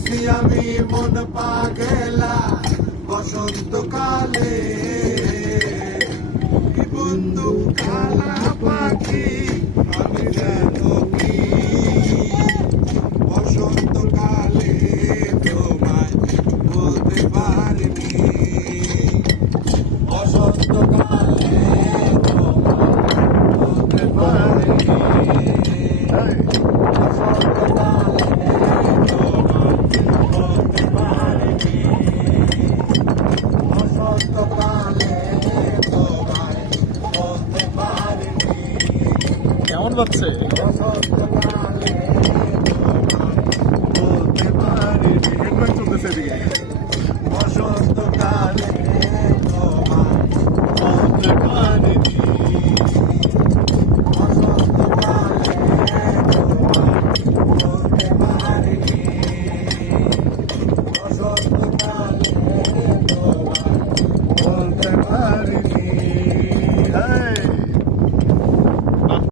আমি মন পাগেলা বসন্তকালে বন্ধু কালা পাখি আমি যেন কি বসন্তকালে তোমায় বলতে পারিনি বসন্তকালে তোমায় বলতে পারিনি কেমন লাগছে?